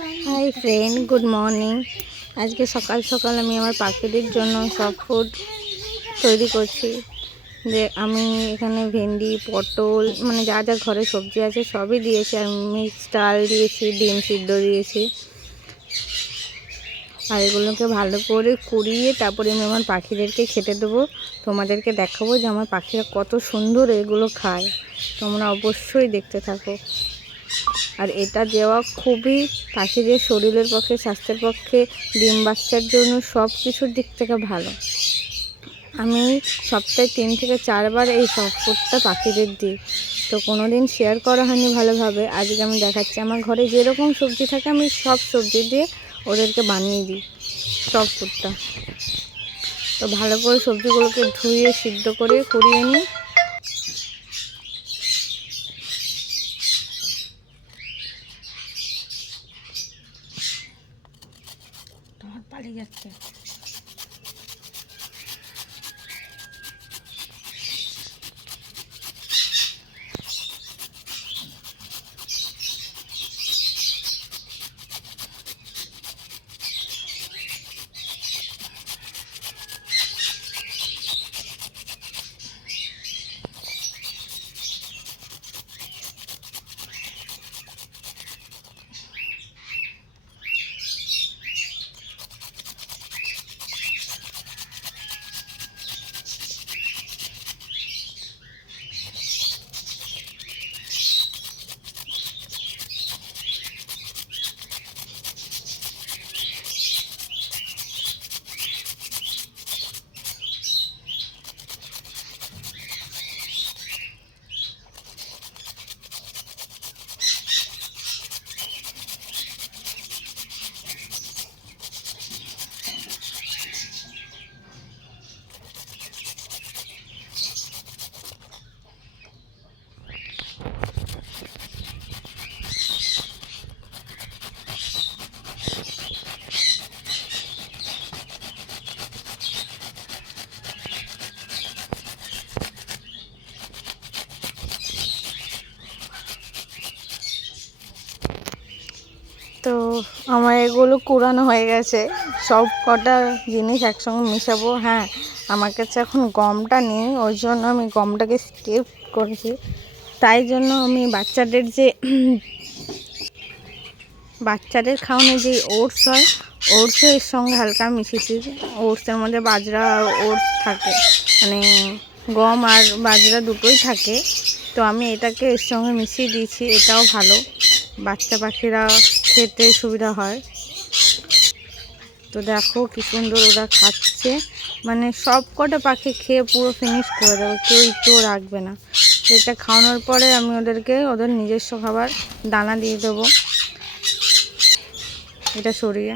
Hi friend, good morning. আজকে সকাল সকাল আমি আমার পাখিদের জন্য সব ফুড তৈরি করছি। যে আমি এখানে ভেন্ডি, পটল, মানে যা যা ঘরে সবজি আছে সবই দিয়েছি, আর মিক্স ডাল দিয়েছি, ডিম সিদ্ধ দিয়েছি। আর এগুলোকে ভালো করে কুড়িয়ে তারপরে আমি আমার পাখিদেরকে খেতে দেবো। তোমাদেরকে দেখাবো যে আমার পাখিরা কত সুন্দর এগুলো খায়। তোমরা অবশ্যই দেখতে থাকো। আর এটা দেওয়া খুবই পাখিদের শরীরের পক্ষে, স্বাস্থ্যের পক্ষে, ডিম বাচ্চার জন্য সব কিছুর দিক থেকে ভালো। আমি সপ্তাহে 3 থেকে 4 বার এই সব ফুডটা পাখিদের দিই। তো কোনো দিন শেয়ার করা হয়নি ভালোভাবে, আজকে আমি দেখাচ্ছি। আমার ঘরে যেরকম সবজি থাকে আমি সব সবজি দিয়ে ওদেরকে বানিয়ে দিই সব ফুডটা। তো ভালো করে সবজিগুলোকে ধুয়ে সিদ্ধ করে কুড়িয়ে নিই। তোমার পালিয়ে যাচ্ছে। তো আমার এগুলো কুড়ানো হয়ে গেছে, সব কটা জিনিস একসঙ্গে মিশাবো। হ্যাঁ, আমার কাছে এখন গমটা নেই, ওই জন্য আমি গমটাকে স্কিপ করেছি। তাই জন্য আমি বাচ্চাদের খাওয়ানো যে ওটস হয়, ওটসও এর সঙ্গে হালকা মিশিয়েছি। ওটসের মধ্যে বাজরা আর ওটস থাকে, মানে গম আর বাজরা দুটোই থাকে। তো আমি এটাকে এর সঙ্গে মিশিয়ে দিয়েছি, এটাও ভালো, বাচ্চা পাখিরা খেতে সুবিধা হয়। তো দেখো কি সুন্দর ওরা খাচ্ছে, মানে সব কটা পাখি খেয়ে পুরো ফিনিশ করে দেবে, কেউ একটুও রাখবে না। এটা খাওয়ানোর পরে আমি ওদেরকে ওদের নিজস্ব খাবার দানা দিয়ে দেবো, এটা সরিয়ে।